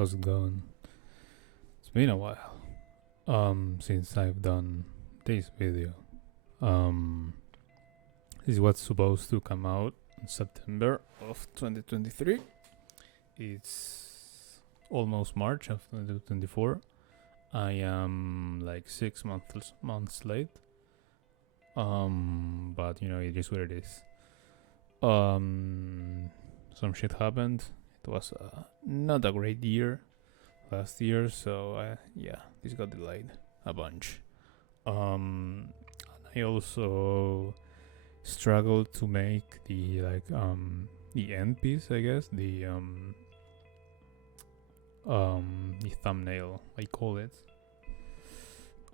How's it going? It's been a while since I've done this video. Um this is what's supposed to come out in September of 2023. It's almost March of 2024. I am like 6 months late. But it is what it is. Some shit happened. It was not a great year last year, so this got delayed a bunch. I also struggled to make the end piece, I guess, the thumbnail, I call it.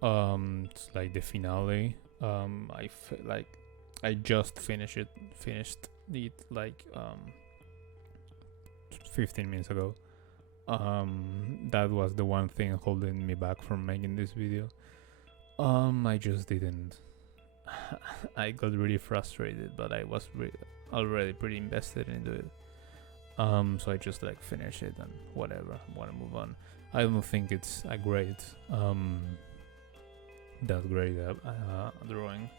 It's like the finale. I just finished it like 15 minutes ago. That was the one thing holding me back from making this video. I just didn't. I got really frustrated, but I was already pretty invested into it. So I just finished it and whatever. Want to move on. I don't think it's a great that great drawing.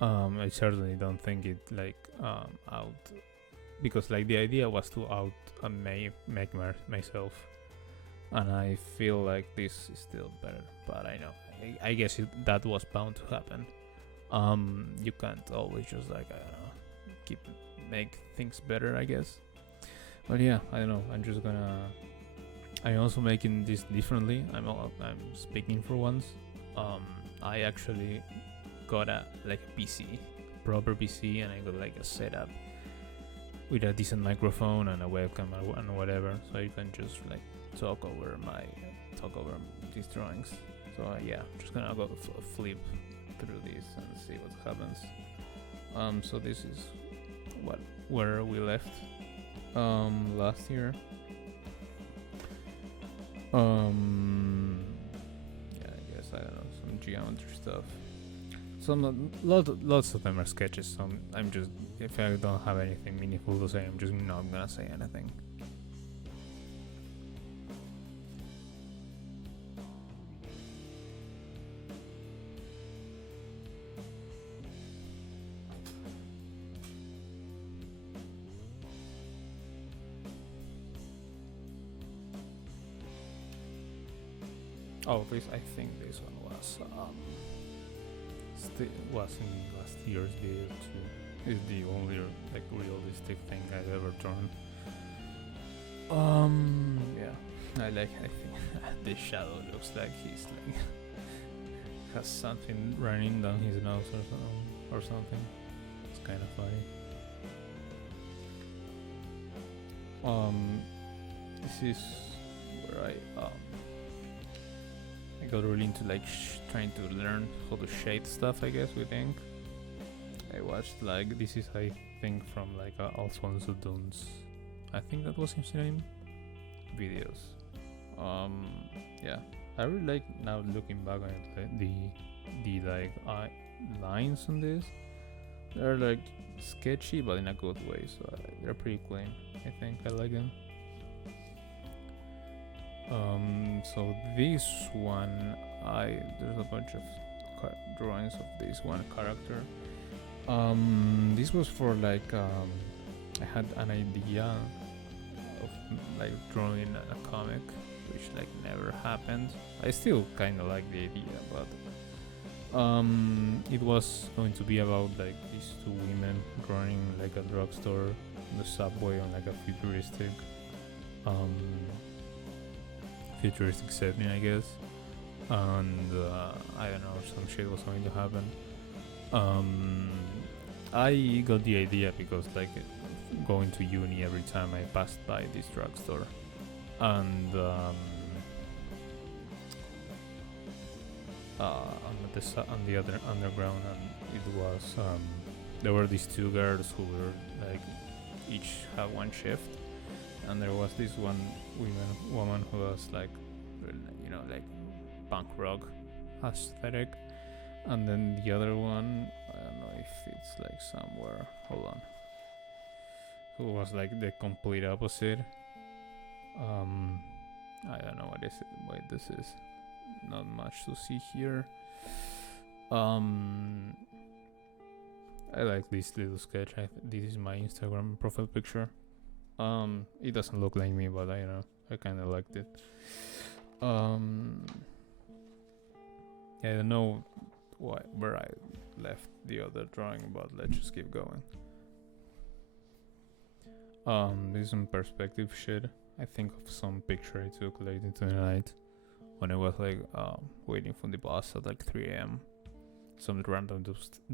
I certainly don't think it out, because the idea was to out make myself, and I feel like this is still better. But I know, I guess that was bound to happen. You can't always just make things better, I guess. But yeah, I don't know. I'm also making this differently. I'm speaking for once. I actually got a PC, proper PC, and I got a setup with a decent microphone and a webcam and whatever, so you can just talk over these drawings. So I'm just gonna go flip through this and see what happens. So this is where we left last year. I guess I don't know, some geometry stuff. Lots of them are sketches. So I'm just, if I don't have anything meaningful to say, I'm just not gonna say anything. Oh, I think this one was was in last year's video too. It's the only realistic thing I've ever drawn. I think this shadow looks like he's has something running down his nose or something. It's kind of funny. This is where I got really into trying to learn how to shade stuff, I guess, with ink. I watched this is, I think, from Alfonso Dunes, I think that was his name, videos. I really now looking back on it, the lines on this, they're sketchy but in a good way, so they're pretty clean. I think I like them. So this one, there's a bunch of drawings of this one character. This was for I had an idea of drawing a comic, which never happened. I still kind of like the idea, but it was going to be about these two women running a drugstore on the subway on a futuristic setting, I guess, and I don't know, some shit was going to happen. I got the idea because going to uni, every time I passed by this drugstore, and on the other underground, and it was there were these two girls who were each had one shift, and there was this one woman who was punk rock aesthetic, and then the other one, I don't know if it's somewhere, hold on, who was the complete opposite. I don't know what is it. Wait, this is not much to see here. I like this little sketch. This is my Instagram profile picture. It doesn't look like me, but I kind of liked it. I don't know where I left the other drawing, but let's just keep going. This is some perspective shit. I think of some picture I took late into the night when I was like waiting for the bus at like 3 a.m. Some random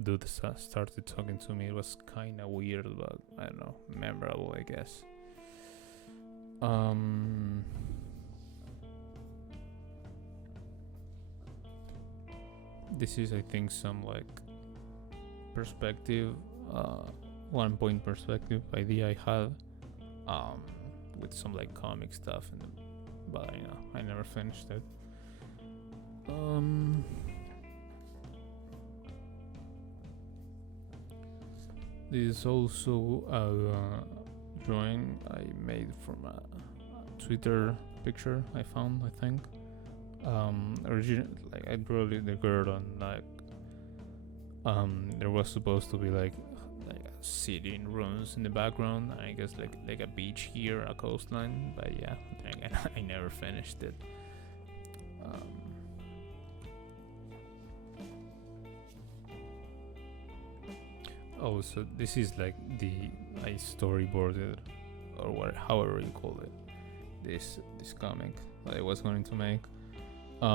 dude started talking to me. It was kind of weird, but I don't know, memorable, I guess. This is, I think, some like perspective, 1 point perspective idea I had, with some like comic stuff, but I never finished it. This is also a drawing I made from a Twitter picture I found, I think. Originally, like I drew the girl and like there was supposed to be like a city in ruins in the background, and I guess like a beach here, a coastline. But yeah, again, I never finished it. Oh, so this is like I storyboarded, or however you call it, this comic that I was going to make. Yeah,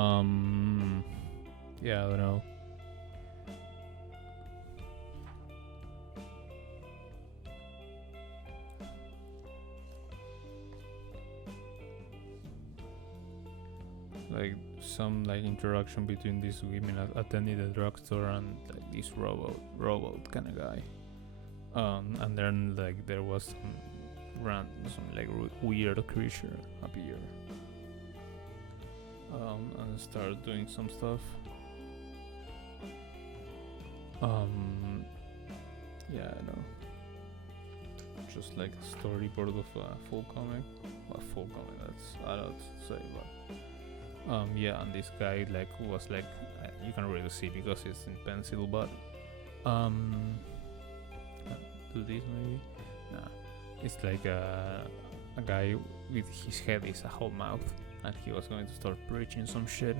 I don't know. Like some like interaction between these women attending the drugstore and like this robot kind of guy. And then like there was some like weird creature appear. And start doing some stuff. Yeah, I know. Just like a storyboard of a full comic. Well, full comic, that's a lot to say, but yeah, and this guy like was like, you can really see because it's in pencil, but do this maybe? Nah, it's like a guy with his head is a whole mouth, and he was going to start preaching some shit.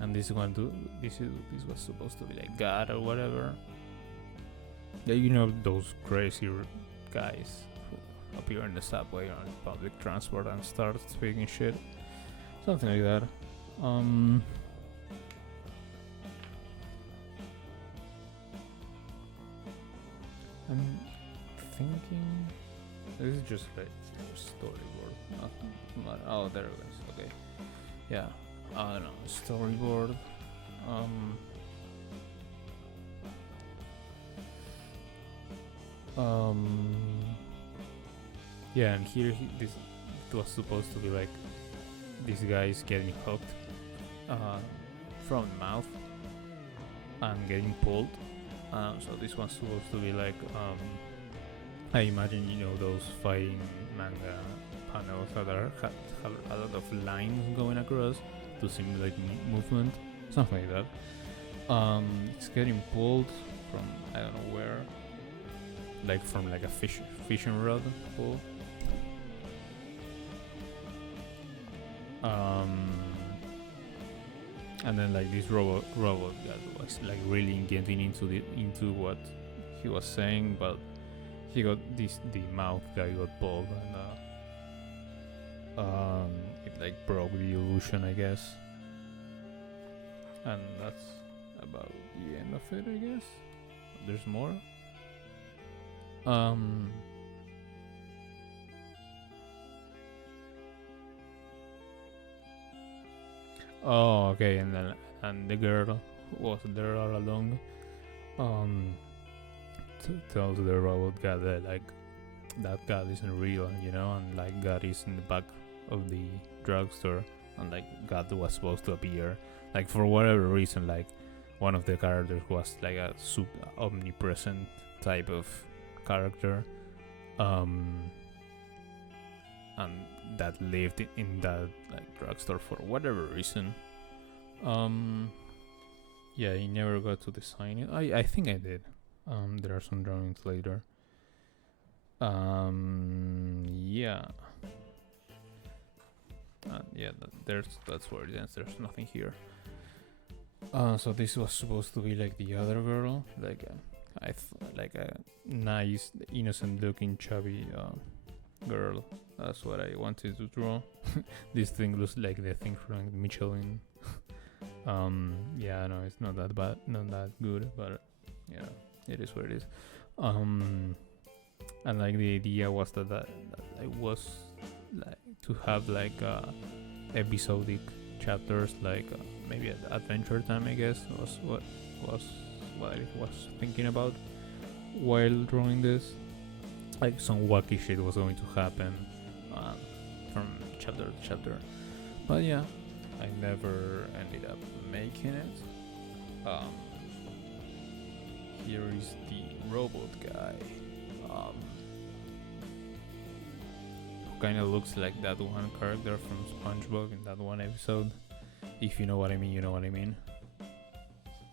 And this was supposed to be like God or whatever. Yeah, those crazy guys who appear in the subway or in public transport and start speaking shit, something like that. I'm thinking this is just like a storyboard. Oh, there it is. Okay, yeah. I don't know, storyboard. Yeah, and here this was supposed to be like this guy is getting hooked from the mouth and getting pulled. So this one's supposed to be like I imagine those fighting manga panels that have a lot of lines going across to simulate movement, something like that. It's getting pulled from I don't know where, like from like a fishing rod pull. And then like this robot that was like really getting into what he was saying, but he got the mouth guy got pulled, and it like broke the illusion, I guess. And that's about the end of it, I guess. There's more. Oh, okay, and the girl who was there all along, tells the robot God that like that God isn't real, and like God is in the back of the drugstore, and like God was supposed to appear, like for whatever reason, like one of the characters was like a super omnipresent type of character, and that lived in that like drugstore for whatever reason. Um, yeah, I never got to design it. I think I did. There are some drawings later. Yeah. Yeah, that's where it ends. There's nothing here. So this was supposed to be like the other girl, like like a nice, innocent-looking, chubby girl. That's what I wanted to draw. This thing looks like the thing from Michelin. Yeah, no, it's not that bad, not that good, but yeah, it is what it is. And like the idea was that I was like to have like episodic chapters, like maybe Adventure Time, I guess was what I was thinking about while drawing this. Like some wacky shit was going to happen from chapter to chapter, but yeah, I never ended up making it. Here is the robot guy. Kind of looks like that one character from SpongeBob in that one episode. If you know what I mean, you know what I mean.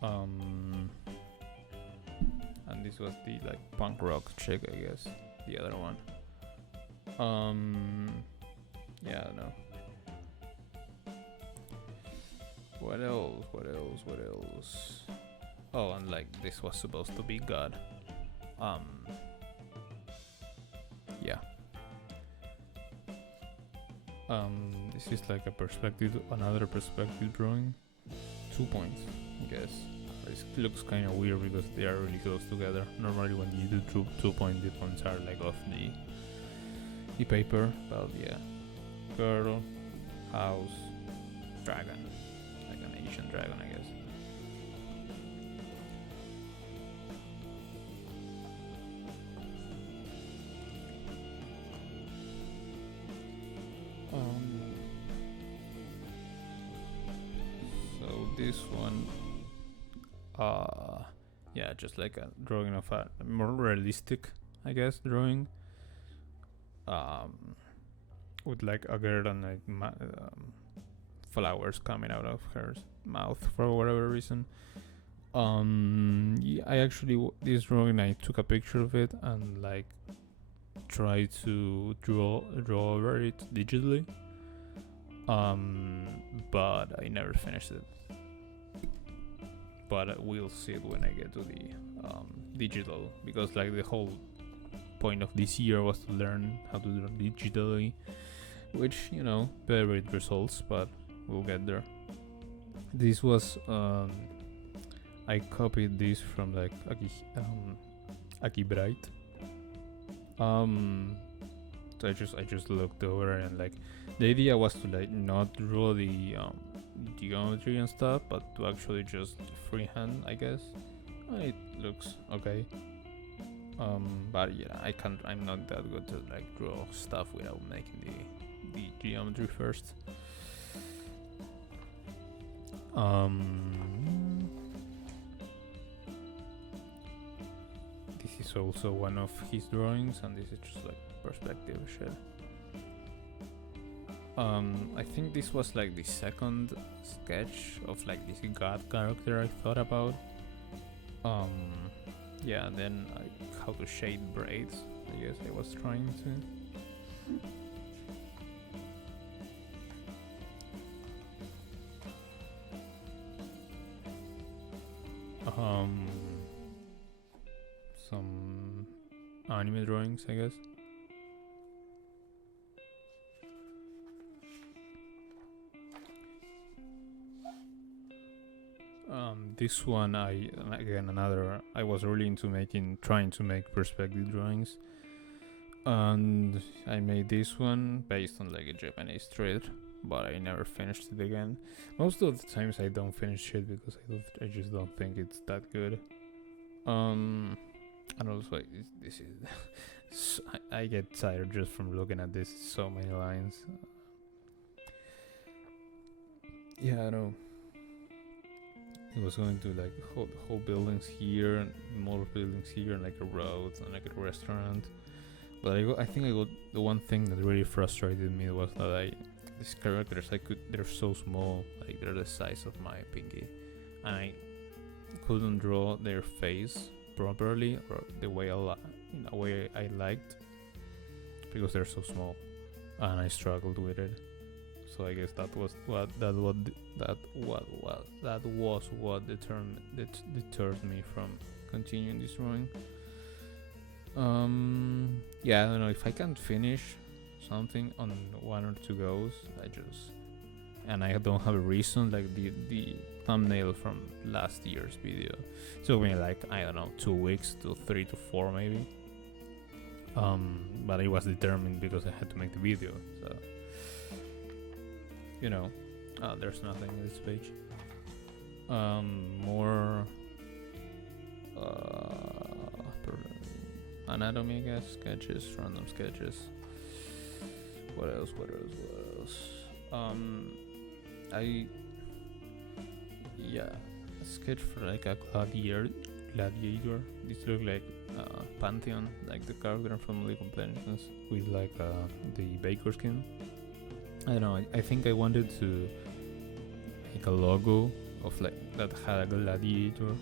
And this was the like punk rock chick, I guess. The other one. Yeah, no. What else? Oh, and like this was supposed to be God. Yeah. This is like another perspective drawing. 2 points, I guess. It looks kind of weird because they are really close together. Normally when you do 2 points, the points are like off the paper. But yeah, girl, house, dragon, like an Asian dragon, I guess. So this one, yeah, just like a drawing of a more realistic, I guess, drawing. With like a girl and like flowers coming out of her mouth for whatever reason. Yeah, I actually this drawing I took a picture of it and like tried to draw over it digitally. But I never finished it. But we'll see it when I get to the digital, because like the whole point of this year was to learn how to draw digitally, which better results, but we'll get there. This was I copied this from like Aki Bright. So I just looked over and like the idea was to like not draw the geometry and stuff, but to actually just freehand, I guess. It looks okay. But yeah, I'm not that good to like draw stuff without making the geometry first. This is also one of his drawings, and this is just like perspective shit. I think this was like the second sketch of like this god character I thought about. Yeah, and then how to shade braids, I guess I was trying to. Some anime drawings, I guess. This one I was really into trying to make perspective drawings, and I made this one based on like a Japanese thread, but I never finished it again. Most of the times I don't finish it because I just don't think it's that good. And also this is I get tired just from looking at this. So many lines. Yeah, I know. It was going to like whole buildings here, and more buildings here, and like a road and like a restaurant. But I think I got the one thing that really frustrated me was that these characters they're so small, like they're the size of my pinky, and I couldn't draw their face properly or the way in a way I liked because they're so small, and I struggled with it. So I guess that was what deterred me from continuing this drawing. Yeah, I don't know if I can't finish something on 1 or 2 goes. And I don't have a reason. Like the thumbnail from last year's video took me like, I don't know, 2 weeks to 3 to 4 maybe. But it was determined because I had to make the video. So there's nothing in this page. More anatomy, I guess, sketches, random sketches. What else? I sketch for like a gladiator. This look like Pantheon, like the character from League of Legends, with like the Baker skin. I don't know. I think I wanted to make a logo of like that had a gladiator.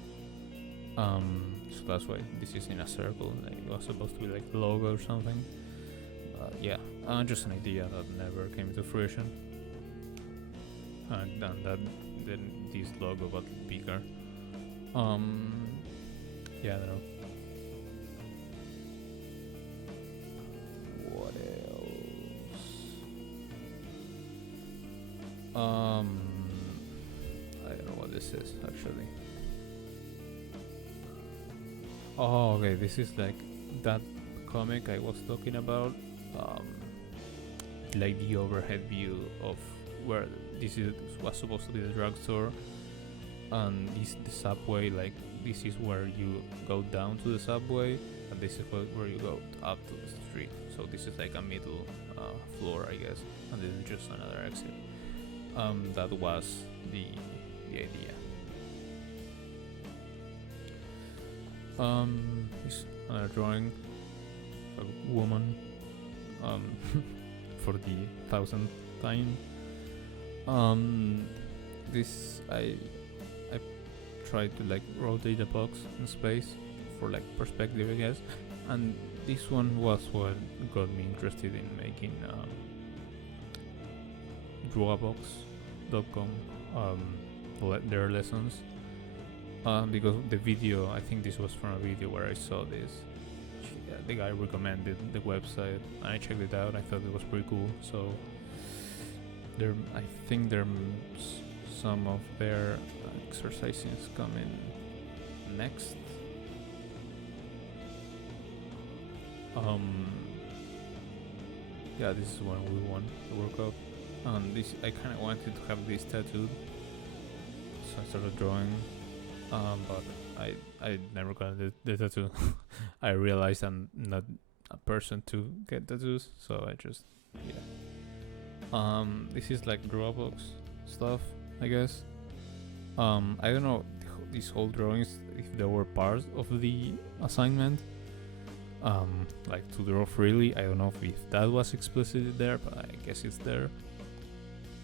So that's why this is in a circle. Like it was supposed to be like a logo or something. Yeah, just an idea that never came to fruition. And then this logo got bigger. Yeah, I don't know. What else? I don't know what this is actually. Oh, okay, this is like that comic I was talking about. Like the overhead view of where was supposed to be the drugstore, and the subway. Like this is where you go down to the subway, and this is where you go up to the street. So this is like a middle floor, I guess, and then just another exit. That was the idea. Is another drawing a woman for the 1000th time. This I tried to like rotate the box in space for like perspective, I guess, and this one was what got me interested in making Drawbox.com their lessons. Because the video, I think this was from a video where I saw this. The guy recommended the website, and I checked it out. I thought it was pretty cool. So I think some of their exercises coming next. Yeah, this is when we won the World Cup. This I kind of wanted to have this tattooed, so I started drawing. But I never got the tattoo. I realized I'm not a person to get tattoos, so I just this is like Drawbox stuff, I guess. I don't know these whole drawings if they were part of the assignment. Like to draw freely. I don't know if that was explicitly there, but I guess it's there.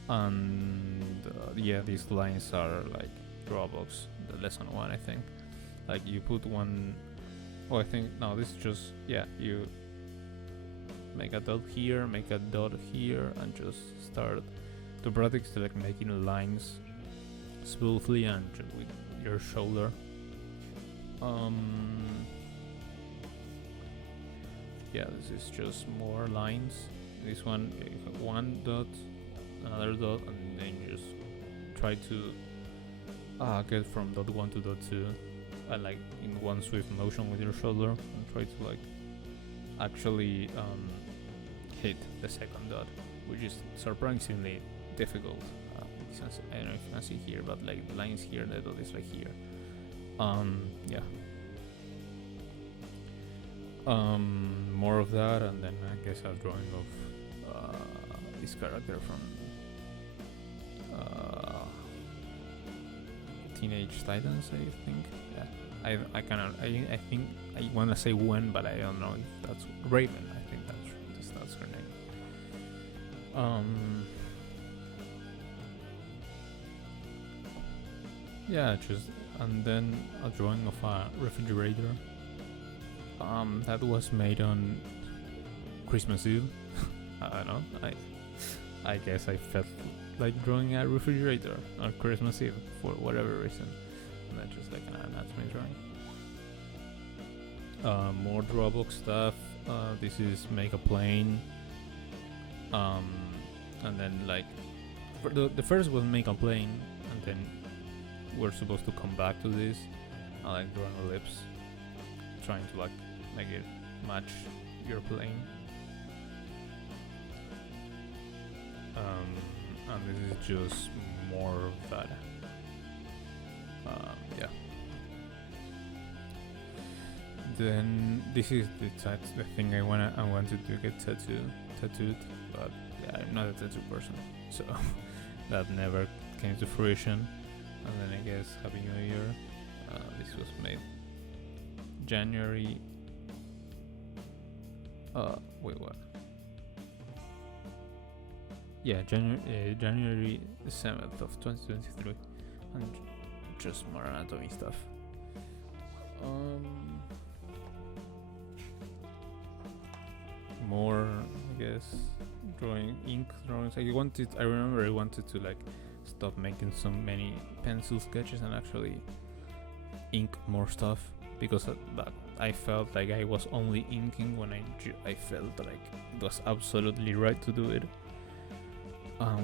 And yeah, these lines are like Drawbox, the lesson 1, I think. Like you put one. Oh, I think no. This is just you make a dot here, make a dot here, and just start to practice like making lines smoothly and with your shoulder. Yeah, this is just more lines. This one, you have one dot, another dot, and then you just try to get from dot 1 to dot 2, like in one swift motion with your shoulder, and try to like actually hit the second dot, which is surprisingly difficult. I don't know if you can see here, but like the lines here, the dot is like here. Yeah. More of that, and then I guess a drawing of this character from Teenage Titans, I think. Yeah, I think I want to say when, but I don't know if that's Raven. I think Um, yeah, just and then a drawing of a refrigerator. That was made on Christmas Eve. I don't know. I guess I felt like drawing a refrigerator on Christmas Eve for whatever reason. And that's just like an anatomy drawing. More Dropbox stuff. This is make a plane. And then like the first was make a plane, and then we're supposed to come back to this. I like drawing ellipse, trying to like make it match your plane. And this is just more of that. Yeah. Then this is the thing I wanted to get tattooed, but yeah, I'm not a tattoo person, so that never came to fruition. And then I guess Happy New Year. This was made January. Wait, what? Yeah, January 7th of 2023, and just more anatomy stuff. More, I guess, ink drawings. I remember I wanted to like stop making so many pencil sketches and actually ink more stuff, because I felt like I was only inking when I felt like it was absolutely right to do it,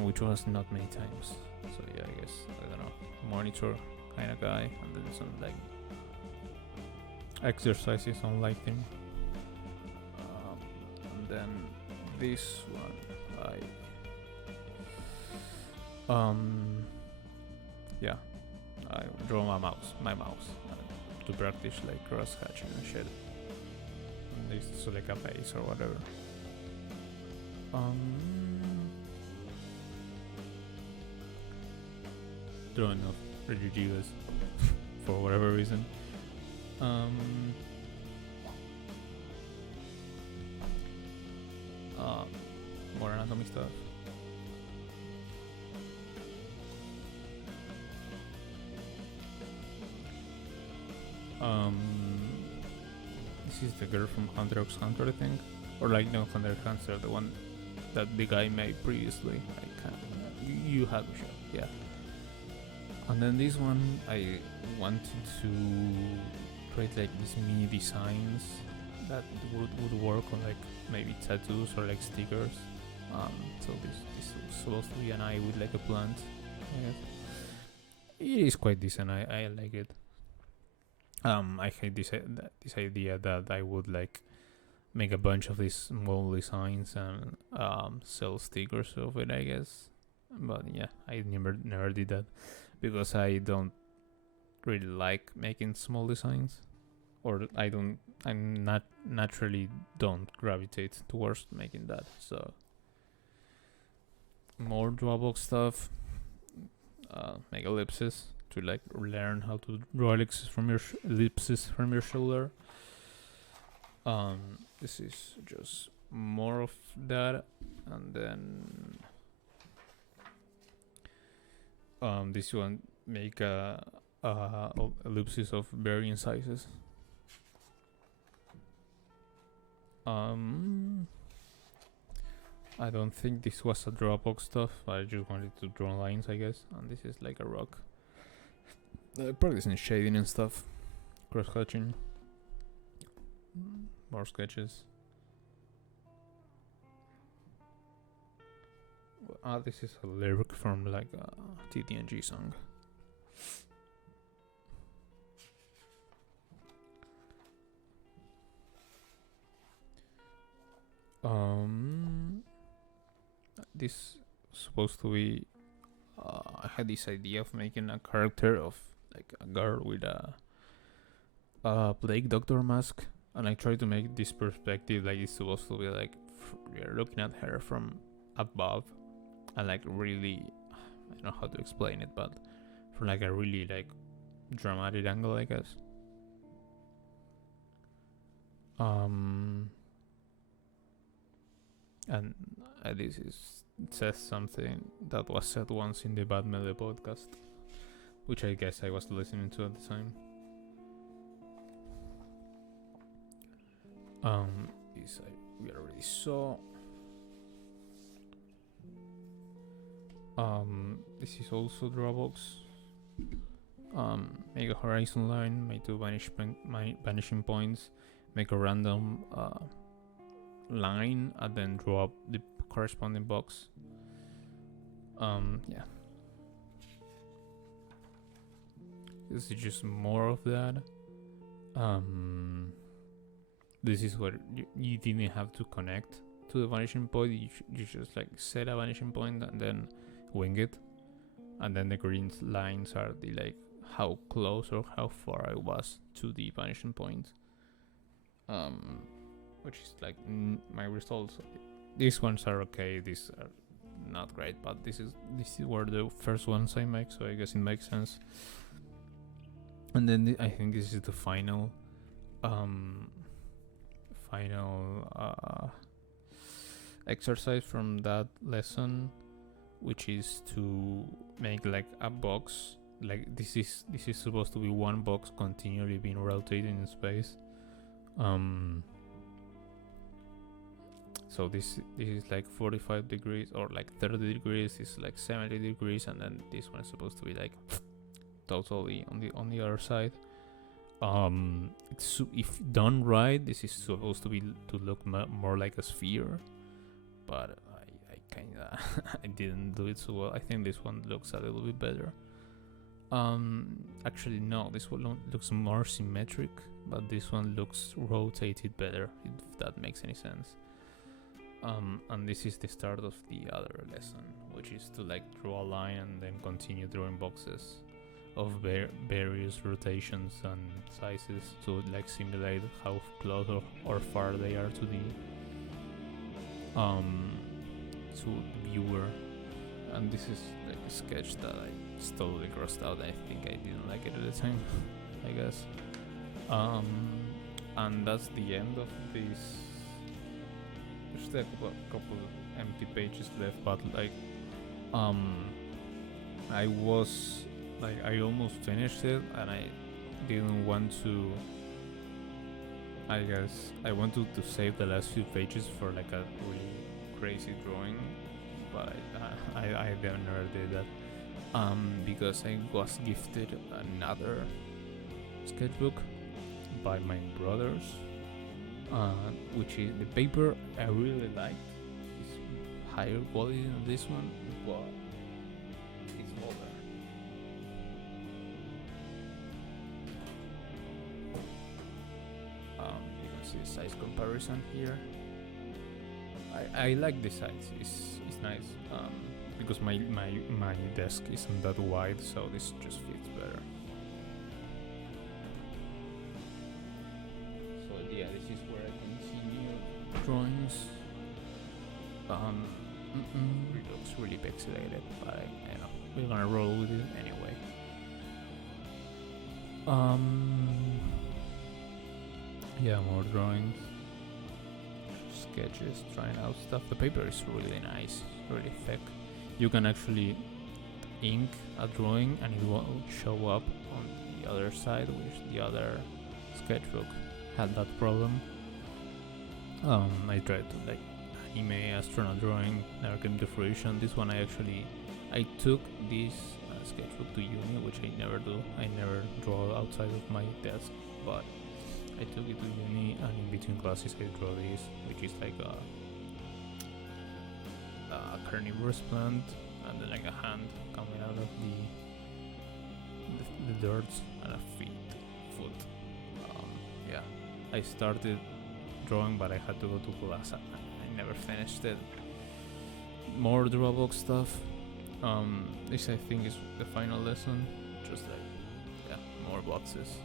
which was not many times. So yeah, I guess, I don't know, monitor kind of guy, and then some like exercises on lighting. And then this one, yeah, I draw my mouse to practice like cross hatching and shit. And this is like a base or whatever. Drawing of Regigigas for whatever reason. More anatomy stuff. This is the girl from Hunter x Hunter, I think, or like no, Hunter x Hunter, the one that the guy made previously. I can't. You have a shot, yeah. And then this one, I wanted to create like these mini designs that would work on like maybe tattoos or like stickers. So this was supposed to be an eye with like a plant. I guess. It is quite decent. I like it. I hate this idea that I would like make a bunch of these small designs and sell stickers of it, I guess. But yeah, I never did that because I don't really like making small designs, or I'm not naturally don't gravitate towards making that. So more Dropbox stuff, make ellipses to like learn how to draw ellipses from your shoulder. This is just more of that, and then this one make ellipses of varying sizes. I don't think this was a Dropbox stuff. I just wanted to draw lines, I guess. And this is like a rock. Practicing shading and stuff. Cross hatching. More sketches. This is a lyric from like a TTNG song. This supposed to be. I had this idea of making a character of like a girl with a plague doctor mask, and I tried to make this perspective like it's supposed to be like you're looking at her from above, and like really, I don't know how to explain it, but from like a really like dramatic angle, I guess. And this says something that was said once in the Bad Melee podcast, which I guess I was listening to at the time. This we already saw. This is also Drawbox. Make a horizon line, make two vanishing points, make a random line, and then draw up the corresponding box. Yeah. This is just more of that. This is what you didn't have to connect to the vanishing point. You just like set a vanishing point and then wing it, and then the green lines are the like how close or how far I was to the vanishing point. Which is like my results. These ones are okay. These are not great, but this is where the first ones I make, so I guess it makes sense. And then I think this is the final exercise from that lesson, which is to make like a box. Like this is supposed to be one box continually being rotated in space. So this is like 45 degrees or like 30 degrees. It's like 70 degrees, and then this one is supposed to be like totally on the other side. If done right, this is supposed to look more like a sphere, but I kinda I didn't do it so well. I think this one looks a little bit better. Actually no, this one looks more symmetric, but this one looks rotated better, if that makes any sense. And this is the start of the other lesson, which is to like draw a line and then continue drawing boxes of various rotations and sizes to like simulate how close or far they are to the viewer. And this is like a sketch that I totally crossed out. I think I didn't like it at the time. I guess. And that's the end of this. There's a couple empty pages left, but like I was like I almost finished it, and I didn't want to. I guess I wanted to save the last few pages for like a really crazy drawing, but I never did that. Because I was gifted another sketchbook by my brothers, which is the paper I really like. It's higher quality than this one, but it's older. You can see the size comparison here. I like the size. It's nice. Because my desk isn't that wide, so this just fits better. So yeah, this is where I continue drawings. It looks really pixelated, but you know, we're gonna roll with it anyway. Yeah, more drawings, sketches, trying out stuff. The paper is really nice, really thick. You can actually ink a drawing and it won't show up on the other side, which the other sketchbook had that problem. I tried to like anime astronaut drawing, never came to fruition. This one I took this sketchbook to uni, which I never do. I never draw outside of my desk, but I took it to uni, and in between classes I draw this, which is like a carnivorous plant, and then like a hand coming out of the dirt, and a foot. Yeah, I started drawing, but I had to go to class. I never finished it. More Drawbox stuff. This I think is the final lesson. Just like, yeah, more boxes,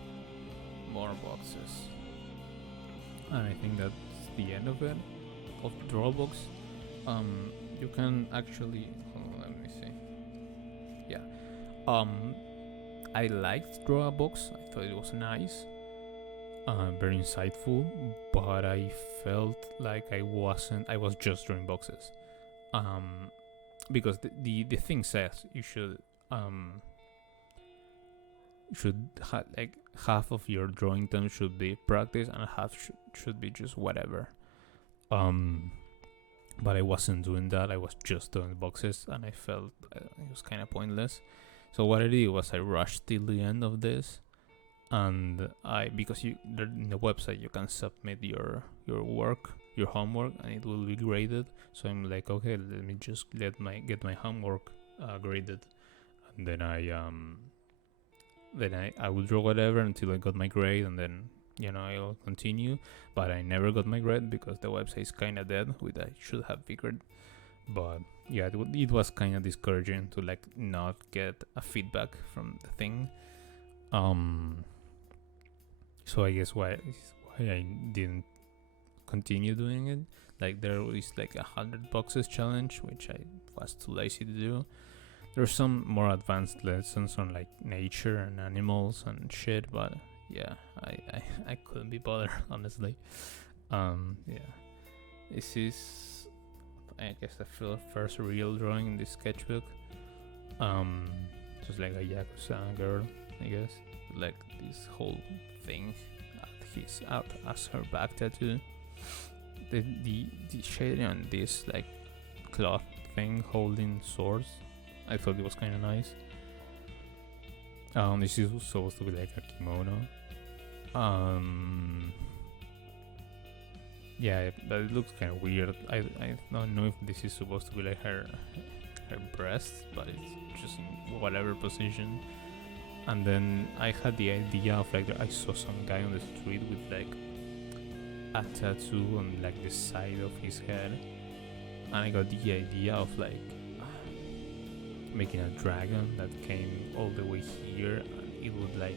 and I think that's the end of it, of Drawbox. You can actually, let me see. Yeah, I liked Drawbox. I thought it was nice. very insightful, but I felt like I was just drawing boxes. Um, because the thing says like half of your drawing time should be practice and half should be just whatever. Um, but I wasn't doing that. I was just doing boxes, and I felt it was kind of pointless. So what I did was I rushed till the end of this, and because in the website you can submit your work, your homework, and it will be graded. So I'm like, okay, let me just get my homework graded, and then I will draw whatever until I got my grade, and then I'll continue. But I never got my grade because the website is kind of dead, which I should have figured. But yeah, it was kind of discouraging to like not get a feedback from the thing. So I guess why I didn't continue doing it. Like there is like 100 boxes challenge, which I was too lazy to do. There's some more advanced lessons on like nature and animals and shit, but yeah, I couldn't be bothered honestly. Yeah, this is I guess the first real drawing in this sketchbook. Just like a Yakuza girl, I guess, like this whole thing out as her back tattoo. The shading on this like cloth thing holding swords, I thought it was kind of nice. This is supposed to be like a kimono. Yeah, but it looks kind of weird. I don't know if this is supposed to be like her breasts, but it's just in whatever position. And then I had the idea of like I saw some guy on the street with like a tattoo on like the side of his head, and I got the idea of like making a dragon that came all the way here, and it would like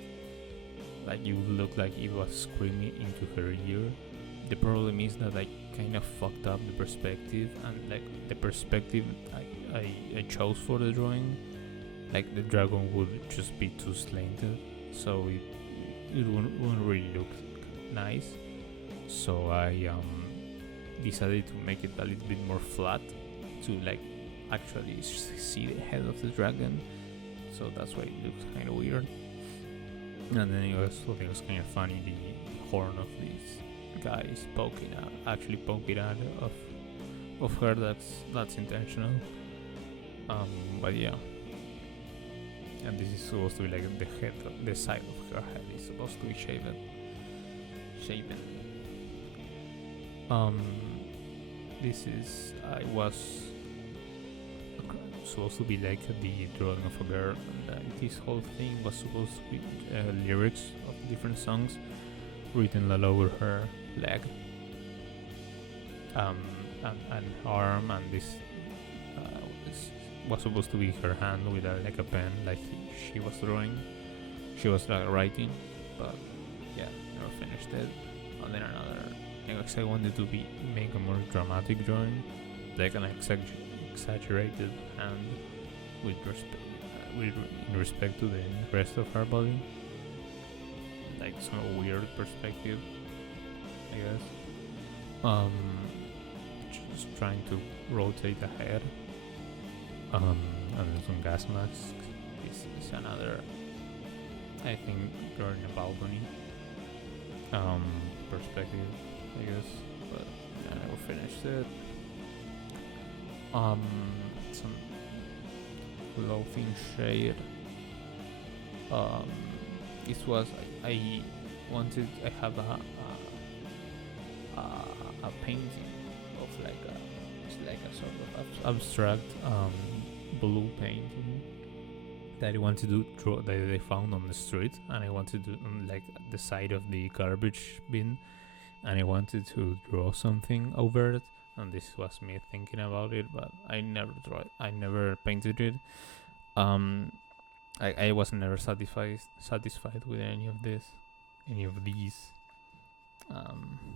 it would look like it was screaming into her ear. The problem is that I kind of fucked up the perspective, and like the perspective I chose for the drawing, like the dragon would just be too slanted, so it wouldn't really look nice. So I decided to make it a little bit more flat to like actually see the head of the dragon. So that's why it looks kind of weird. And then it was kind of funny, the horn of this guy is poking out of her. That's intentional. But yeah. And this is supposed to be like the head, the side of her head is supposed to be shaven. I was supposed to be like the drawing of a girl, and this whole thing was supposed to be lyrics of different songs written all over her leg, and arm, and this was supposed to be her hand with like a pen, like she was drawing. She was like writing, but yeah, never finished it. And then I wanted to make a more dramatic drawing, like an exaggerated hand with in respect to the rest of her body, like some weird perspective, I guess. Just trying to rotate the head. And then some gas masks. This is another, I think, girl in a balcony perspective, I guess, but I never finished it. Some clothing shade. This was I have a painting of like a sort of abstract blue painting that I wanted to draw, that they found on the street, and I wanted to on like the side of the garbage bin, and I wanted to draw something over it. And this was me thinking about it, but I never painted it. I was never satisfied with any of these.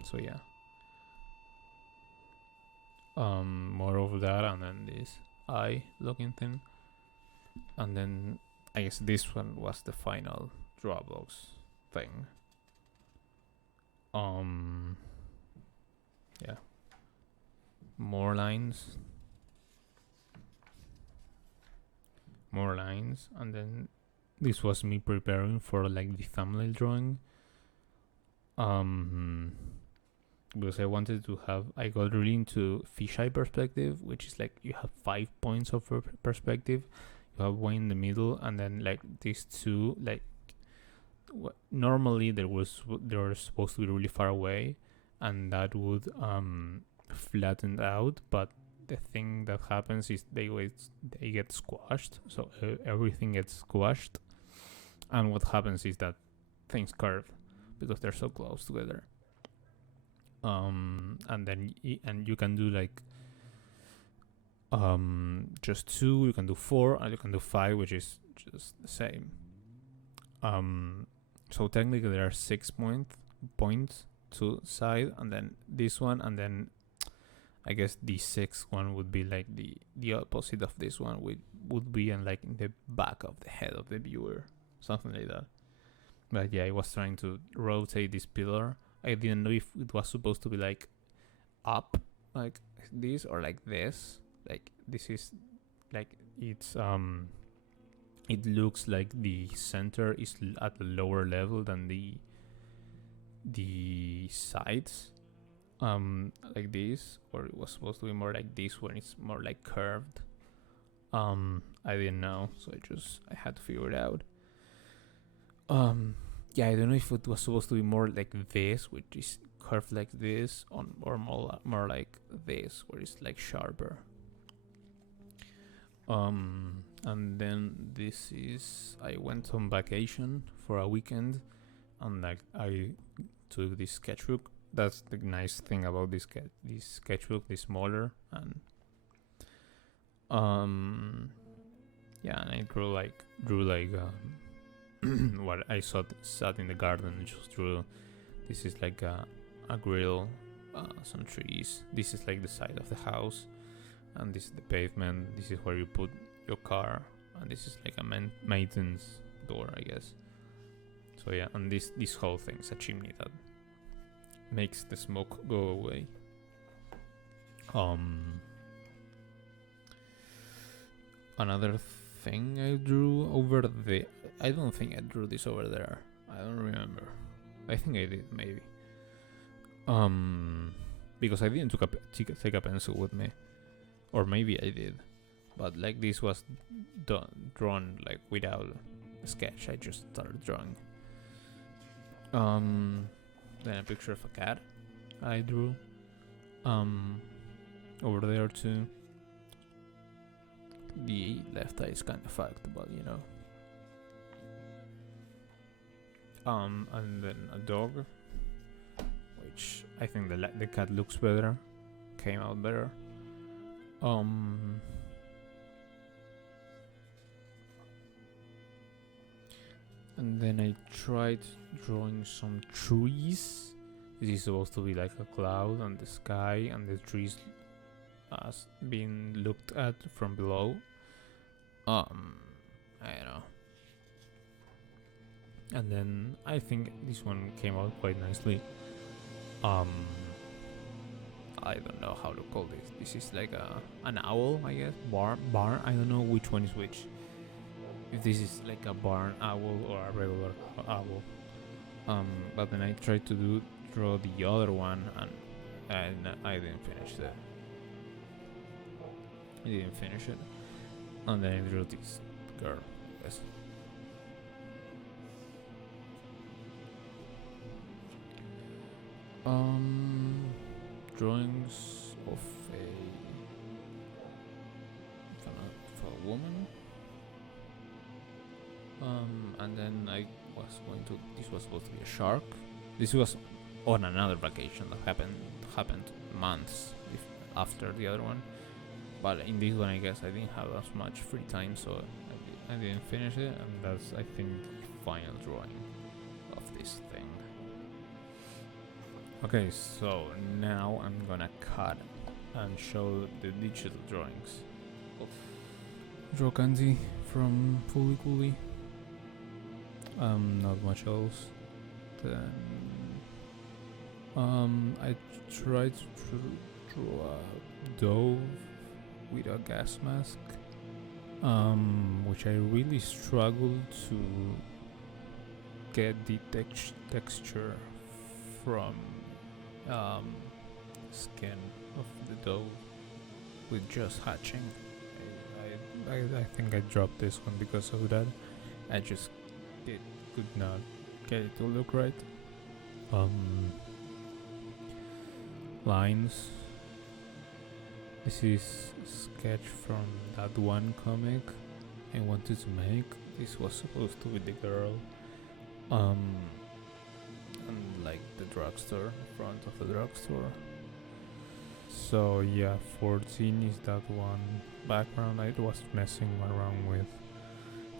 So yeah. More of that, and then this eye looking thing, and then I guess this one was the final Dropbox thing. Um, yeah, more lines, and then this was me preparing for like the thumbnail drawing. Because I wanted to have, I got really into fisheye perspective, which is like you have 5 points of perspective. You have one in the middle, and then like these two, like normally they're supposed to be really far away, and that would flatten out. But the thing that happens is they get squashed, so everything gets squashed, and what happens is that things curve because they're so close together. And then you can do like just 2, you can do 4, and you can do 5, which is just the same. So technically there are 6 points to side, and then this one, and then I guess the 6th one would be like the opposite of this one, would be in like in the back of the head of the viewer, something like that. But yeah, I was trying to rotate this pillar. I didn't know if it was supposed to be like up like this or like this. Like this is like it's it looks like the center is at a lower level than the sides, like this, or it was supposed to be more like this when it's more like curved. I didn't know, so I had to figure it out. Yeah, I don't know if it was supposed to be more like this, which is curved like this, or more like this, where it's like sharper. And then this is, I went on vacation for a weekend, and like I took this sketchbook. That's the nice thing about this sketchbook, this smaller, and yeah, and I drew like what I sat in the garden and just drew. This is like a grill, some trees. This is like the side of the house, and this is the pavement. This is where you put your car, and this is like a maintenance door, I guess. So yeah, and this whole thing is a chimney that makes the smoke go away. Another thing I drew over there. I don't think I drew this over there. I don't remember. I think I did, maybe. Because I didn't take a pencil with me, or maybe I did, but like this was drawn like without a sketch. I just started drawing. Then a picture of a cat I drew. Over there too. The left eye is kind of fucked, but you know. And then a dog, which I think the cat looks better, came out better. And then I tried drawing some trees. This is supposed to be like a cloud on the sky, and the trees as being looked at from below. I don't know. And then I think this one came out quite nicely. I don't know how to call this. This is like an owl, I guess. Barn. I don't know which one is which. If this is like a barn owl or a regular owl. But then I tried to draw the other one, and I didn't finish it. And then I drew this girl. Yes. Drawings of a woman. And then I was this was supposed to be a shark. This was on another vacation that happened months after the other one. But in this one, I guess I didn't have as much free time, so I didn't finish it, and that's, I think, the final drawing of this thing. Okay, so now I'm gonna cut and show the digital drawings of Draw Candy from Fully Coolly. Not much else. Then I tried to draw a dove with a gas mask, which I really struggled to get the texture from skin of the dove with just hatching. I think I dropped this one because of that. I just could not get it to look right. Lines. This is a sketch from that one comic I wanted to make. This was supposed to be the girl, and like the drugstore, front of the drugstore. So yeah, 14 is that one background. I was messing around with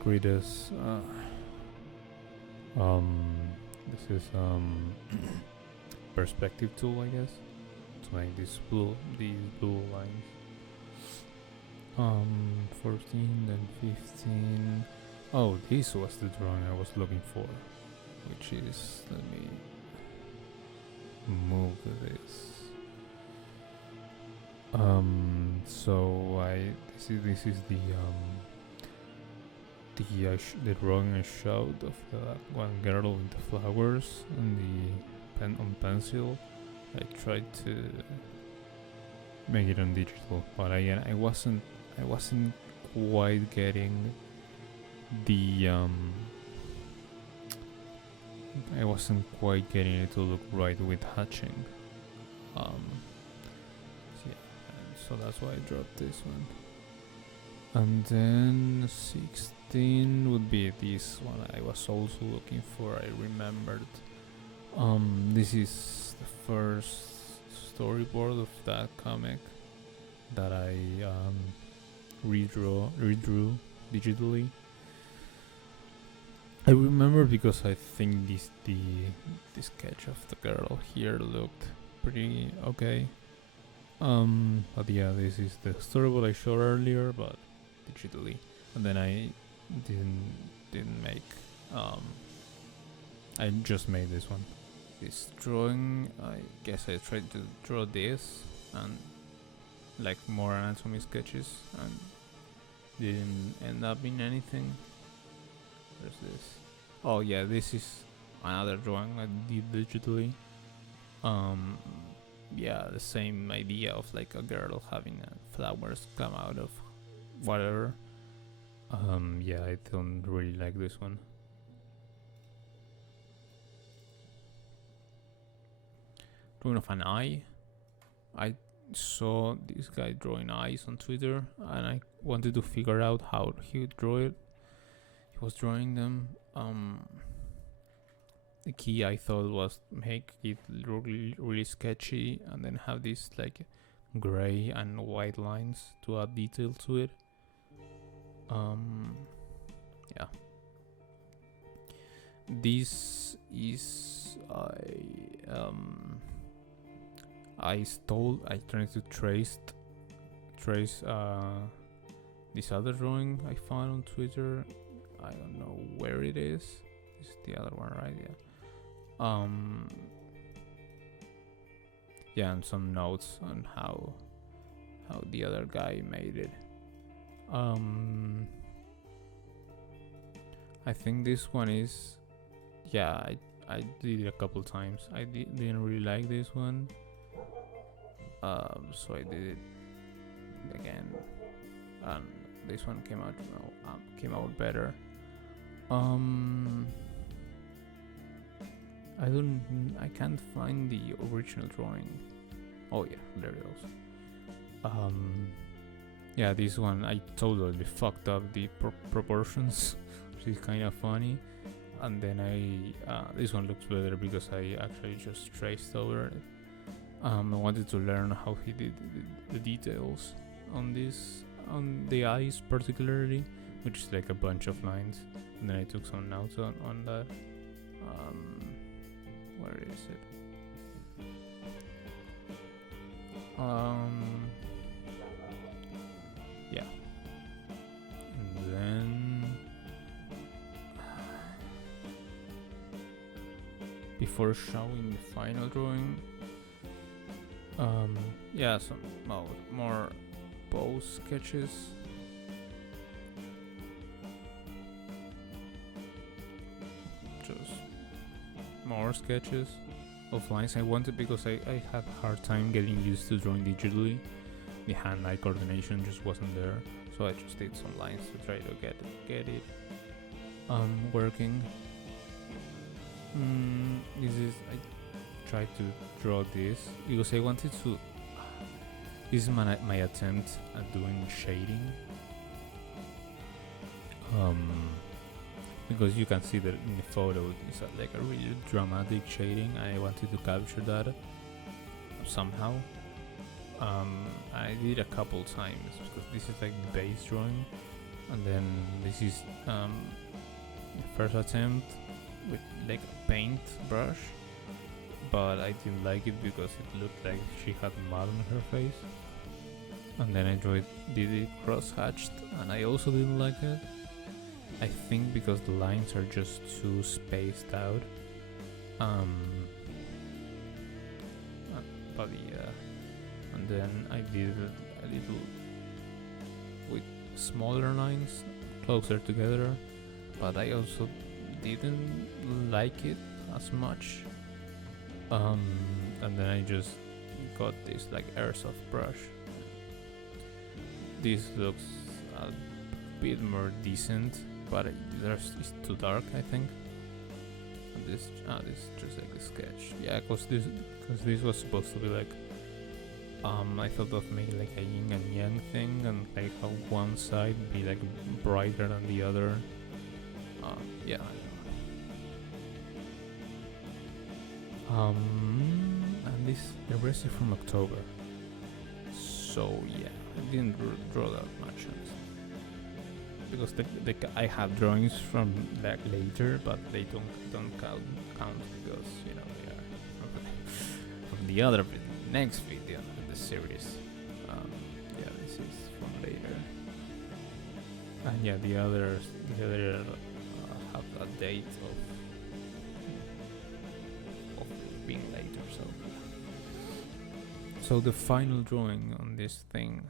Grida's. This is perspective tool, I guess, to make these blue lines. 14, then 15. Oh, this was the drawing I was looking for, which is, let me move this. So this is the drawing I showed of the one girl with the flowers and the pen on pencil. I tried to make it on digital, but again, I wasn't quite getting the I wasn't quite getting it to look right with hatching. So that's why I dropped this one. And then 16 would be this one I was also looking for. I remembered. This is the first storyboard of that comic that I redrew digitally. I remember because I think the sketch of the girl here looked pretty okay. But yeah, this is the storyboard I showed earlier, but digitally, and then I didn't make. I just made this one. This drawing, I guess I tried to draw this and like more anatomy sketches, and didn't end up in anything. There's this. Oh yeah, this is another drawing I did digitally. Yeah, the same idea of like a girl having flowers come out of whatever. Yeah, I don't really like this one. Drawing of an eye. I saw this guy drawing eyes on Twitter, and I wanted to figure out how he would draw it. He was drawing them. The key I thought was make it really sketchy, and then have these like gray and white lines to add detail to it. Yeah. This is I tried to trace this other drawing I found on Twitter. I don't know where it is. It's the other one, right? Yeah. Yeah, and some notes on how the other guy made it. I think this one is, yeah, I did it a couple times. I didn't really like this one, so I did it again, and this one came out better. I can't find the original drawing. Oh yeah, there it goes. Yeah, this one I totally fucked up the proportions, which is kind of funny. And then this one looks better because I actually just traced over it. I wanted to learn how he did the details on the eyes particularly, which is like a bunch of lines. And then I took some notes on that. Where is it? Yeah. And then before showing the final drawing, yeah, some more pose sketches. Just more sketches of lines I wanted, because I had a hard time getting used to drawing digitally. The hand-eye coordination just wasn't there, so I just did some lines to try to get it working. I tried to draw this because I wanted to. This is my attempt at doing shading. Because you can see that in the photo it's like a really dramatic shading. I wanted to capture that somehow. I did a couple times because this is like base drawing, and then this is the first attempt with like a paint brush, but I didn't like it because it looked like she had mud on her face. And then I did it cross-hatched, and I also didn't like it. I think because the lines are just too spaced out. But yeah, and then I did a little with smaller lines closer together, but I also didn't like it as much. And then I just got this like airsoft brush. This looks a bit more decent, but it's too dark, I think. And this is just like a sketch. Yeah, cause this was supposed to be like, I thought of making like a yin and yang thing, and like how one side be like brighter than the other. Yeah. And the rest is from October. So yeah, I didn't draw that much, because I have drawings from back later, but they don't count because they are from the other next video in the series. Yeah, this is from later, and yeah, the others have a date of being later. So the final drawing on this thing.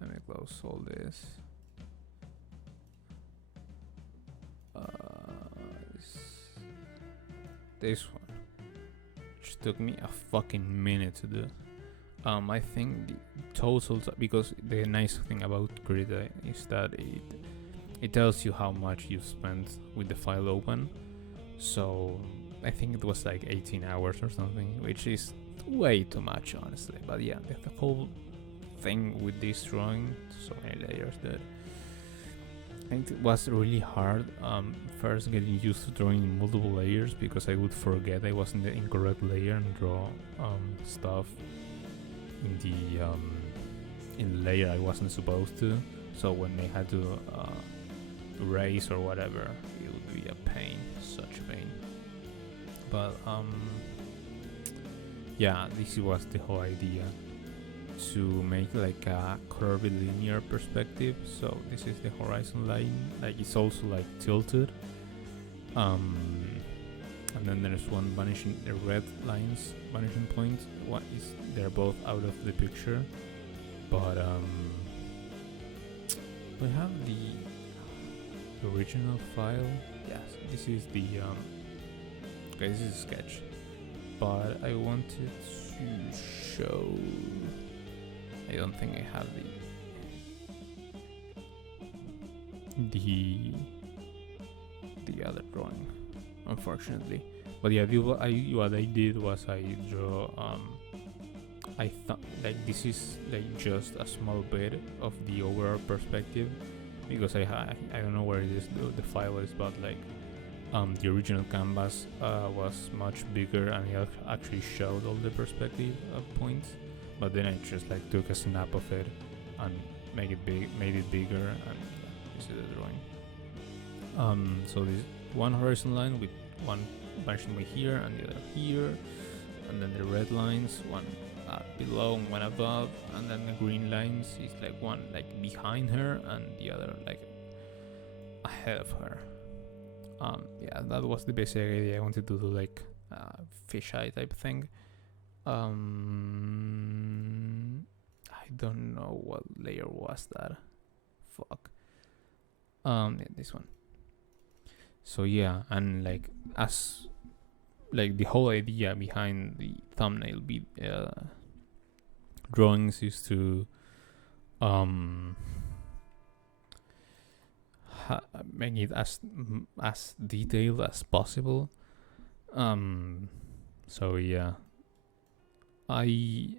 Let me close all this. This one, which took me a fucking minute to do. I think the totals, because the nice thing about Krita is that it tells you how much you spent with the file open. So I think it was like 18 hours or something, which is way too much, honestly. But yeah, the whole thing with this drawing, so many layers, that I think it was really hard. First getting used to drawing in multiple layers, because I would forget I was in the incorrect layer and draw stuff in the layer I wasn't supposed to. So when they had to erase or whatever, it would be a pain, such a pain. But yeah, this was the whole idea, to make like a curved linear perspective. So this is the horizon line, like it's also like tilted, and then there's one vanishing, the red lines vanishing point. What is, they're both out of the picture, but we have the original file. Yes, this is the okay, this is a sketch, but I wanted to show. I don't think I have the other drawing, unfortunately. But yeah, what I did was I draw. I thought like this is like just a small bit of the overall perspective, because I don't know where it is, the file is, but like the original canvas was much bigger, and it actually showed all the perspective of points. But then I just like took a snap of it and made it bigger, and this is the drawing. So this one horizon line with one vanishing way here and the other here, and then the red lines, one below and one above, and then the green lines is like one like behind her and the other like ahead of her. Yeah, that was the basic idea. I wanted to do like fisheye type thing. I don't know what layer was that. Fuck. Yeah, this one. So yeah, and like as like the whole idea behind the thumbnail drawings is to make it as detailed as possible. So yeah, I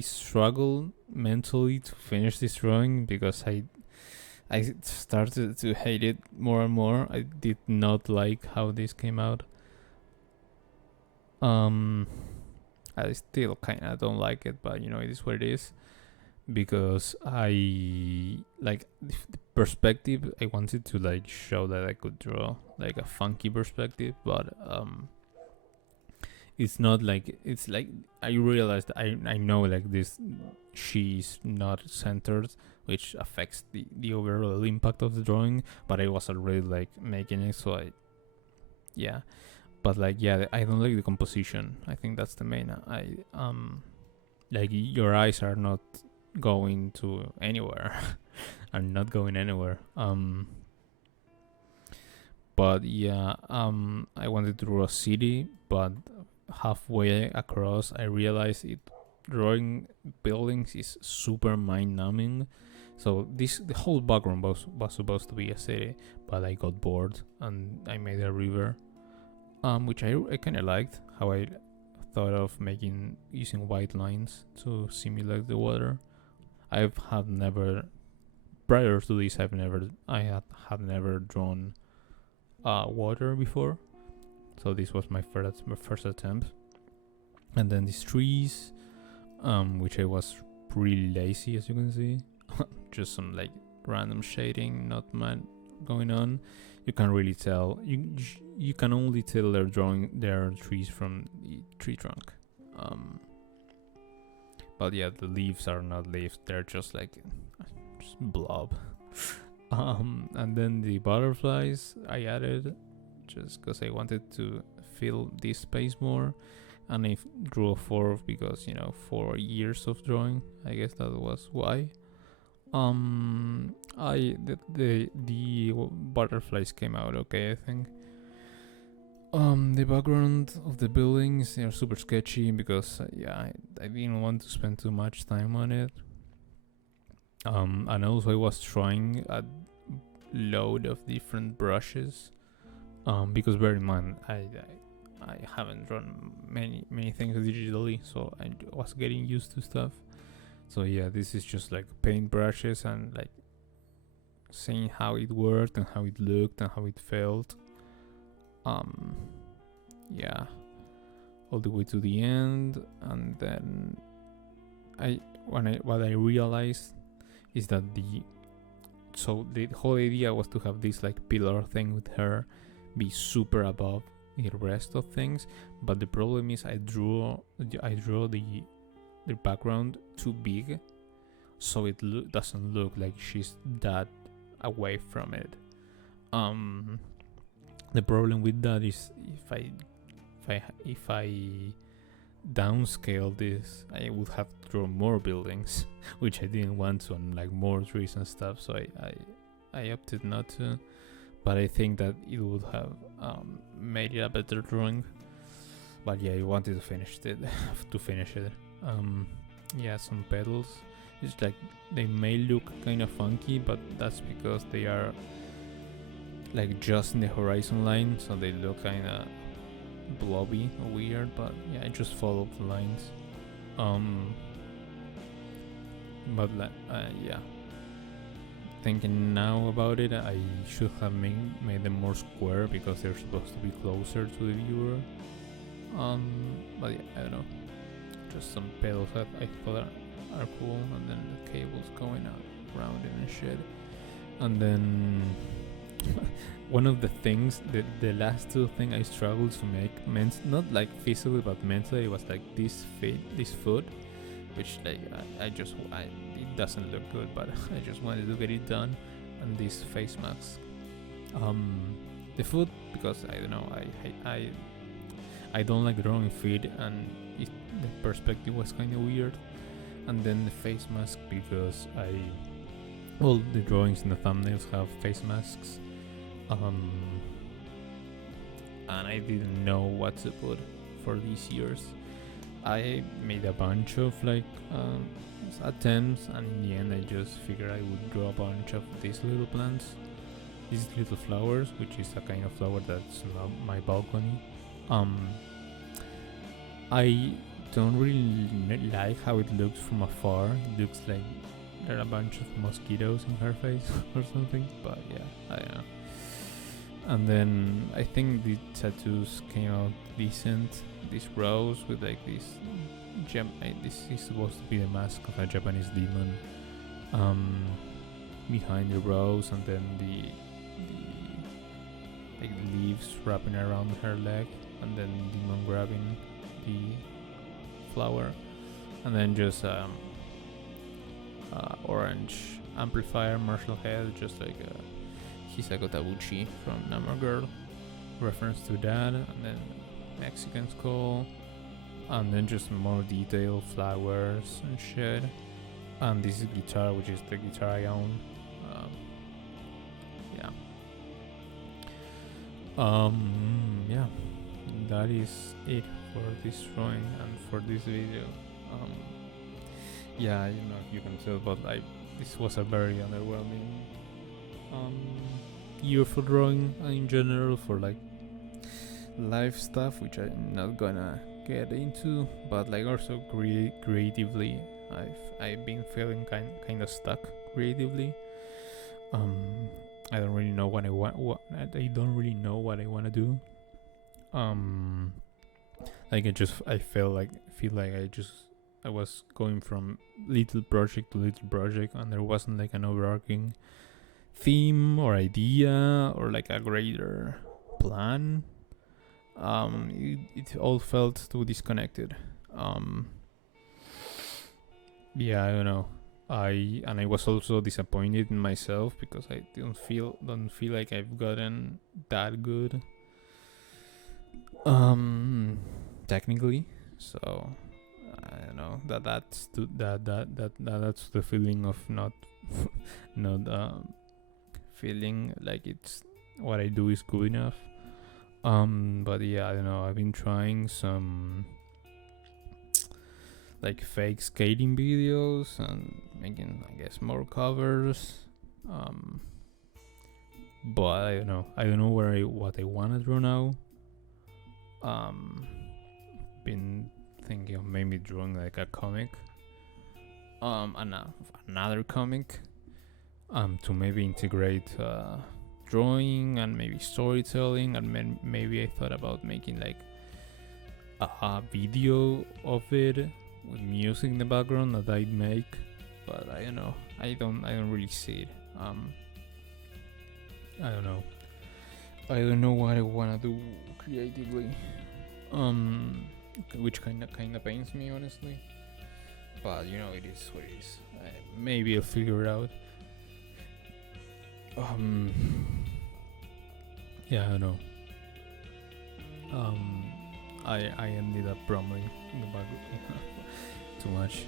struggle mentally to finish this drawing because I started to hate it more and more. I did not like how this came out. I still kind of don't like it, but you know, it is what it is. Because I like the perspective. I wanted to like show that I could draw like a funky perspective, but it's not like, it's like I realized I know like this, she's not centered, which affects the overall impact of the drawing. But I was already like making it, so yeah. But like yeah, I don't like the composition. I think that's the main. Like your eyes are not going to anywhere. Are not going anywhere. But yeah, I wanted to draw a city, but halfway across I realized drawing buildings is super mind numbing. So the whole background was supposed to be a city, but I got bored and I made a river, which I kind of liked how I thought of using white lines to simulate the water. I had never drawn water before, so this was my first attempt. And then these trees, which I was really lazy, as you can see. Just some like random shading, not much going on. You can't really tell. You can only tell they're drawing their trees from the tree trunk. But yeah, the leaves are not leaves; they're just like blob. And then the butterflies I added just because I wanted to fill this space more, and I drew a 4 because 4 years of drawing. I guess that was why. The butterflies came out okay, I think. The background of the buildings, they're super sketchy because I didn't want to spend too much time on it. And also I was trying a load of different brushes. Because bear in mind, I haven't drawn many things digitally, so I was getting used to stuff. So yeah, this is just like paint brushes and like seeing how it worked and how it looked and how it felt. Yeah, all the way to the end. And then what I realized is that the whole idea was to have this like pillar thing with her be super above the rest of things. But the problem is I draw the background too big, so it doesn't look like she's that away from it. The problem with that is if I downscale this, I would have to draw more buildings, which I didn't want to, and like more trees and stuff. So I opted not to. But I think that it would have made it a better drawing. But yeah, I wanted to finish it. Yeah, some petals. It's like they may look kind of funky, but that's because they are like just in the horizon line, so they look kind of blobby or weird. But yeah, I just followed the lines. But yeah. Thinking now about it, I should have made them more square because they're supposed to be closer to the viewer. But yeah, I don't know. Just some petals that I thought are cool, and then the cables going out around it and shit. And then one of the things, the last two things I struggled to make, not like physically but mentally, was like this foot, which like it doesn't look good, but I just wanted to get it done. And this face mask, The food, because I don't know, I don't like drawing feet, and the perspective was kind of weird. And then the face mask, because all the drawings in the thumbnails have face masks, and I didn't know what to put for these years. I made a bunch of attempts, and in the end I just figured I would draw a bunch of these little plants, these little flowers, which is a kind of flower that's my balcony. I don't really like how it looks from afar. It looks like there are a bunch of mosquitoes in her face or something, but yeah, I don't know. And then I think the tattoos came out decent. This rose with like this this is supposed to be the mask of a Japanese demon behind the rose, and then the like leaves wrapping around her leg, and then demon grabbing the flower, and then just orange amplifier Marshall head, just like Hisako Tabuchi from Number Girl, reference to that, and then Mexican skull, and then just more detailed flowers and shit. And this is guitar, which is the guitar I own. Yeah, that is it for this drawing and for this video. Yeah, I don't know if you can tell, but this was a very underwhelming year for drawing in general, for like live stuff, which I'm not gonna get into, but like also creatively I've been feeling kind of stuck creatively. I don't really know what I want. I don't really know what I want to do. Like I feel like I was going from little project to little project, and there wasn't like an overarching theme or idea or like a greater plan. It all felt too disconnected. Yeah, I don't know. I was also disappointed in myself because I don't feel like I've gotten that good technically. So I don't know, that's the feeling of not feeling like it's what I do is good enough. But yeah, I don't know, I've been trying some like fake skating videos and making, I guess, more covers. But I don't know what I wanna draw now. Been thinking of maybe drawing like a comic, another comic, to maybe integrate drawing and maybe storytelling, and maybe I thought about making like a video of it with music in the background that I'd make, but I don't know. I don't really see it. I don't know. I don't know what I wanna do creatively. Which kind of pains me, honestly. But you know, it is what it is. Maybe I'll figure it out. Yeah, I don't know. I ended up rumbling in the background too much.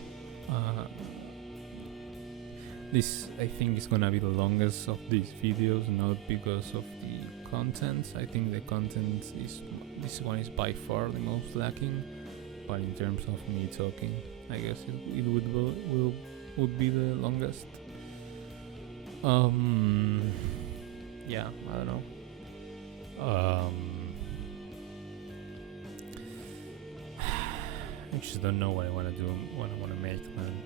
This, I think, is gonna be the longest of these videos, not because of the content. I think the content is, this one is by far the most lacking, but in terms of me talking, I guess it would be the longest. Yeah, I don't know. I just don't know what I want to do, what I want to make, man.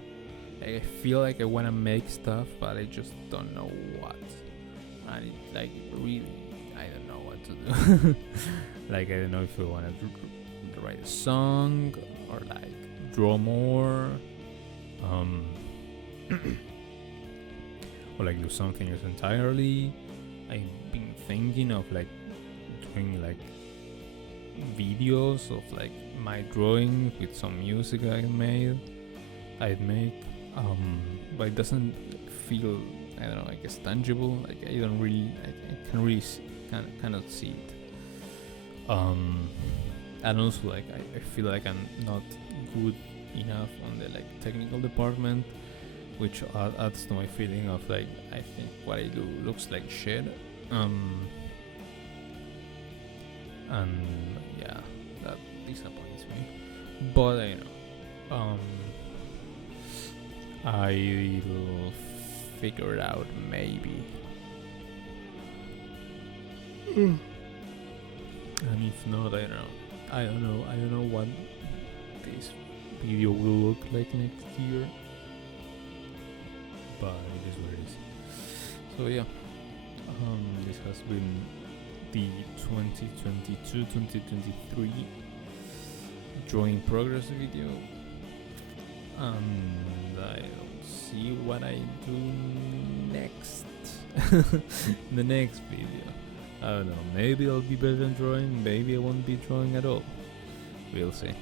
I feel like I want to make stuff, but I just don't know what. And really, I don't know what to do. Like, I don't know if I want to write a song or like draw more, or like do something else entirely. I've been thinking of like doing like videos of like my drawing with some music I'd make, but it doesn't feel I don't know, I guess tangible. Like I don't really, I can really cannot see it. And also like I feel like I'm not good enough on the like technical department, which adds to my feeling of like I think what I do looks like shit. And yeah, that disappoints me. But I know, I'll figure it out maybe. And if not, I don't know what this video will look like next year. But it is what it is. So yeah, this has been the 2022-2023 drawing progress video, and I'll see what I do next in the next video. I don't know, maybe I'll be better than drawing, maybe I won't be drawing at all. We'll see.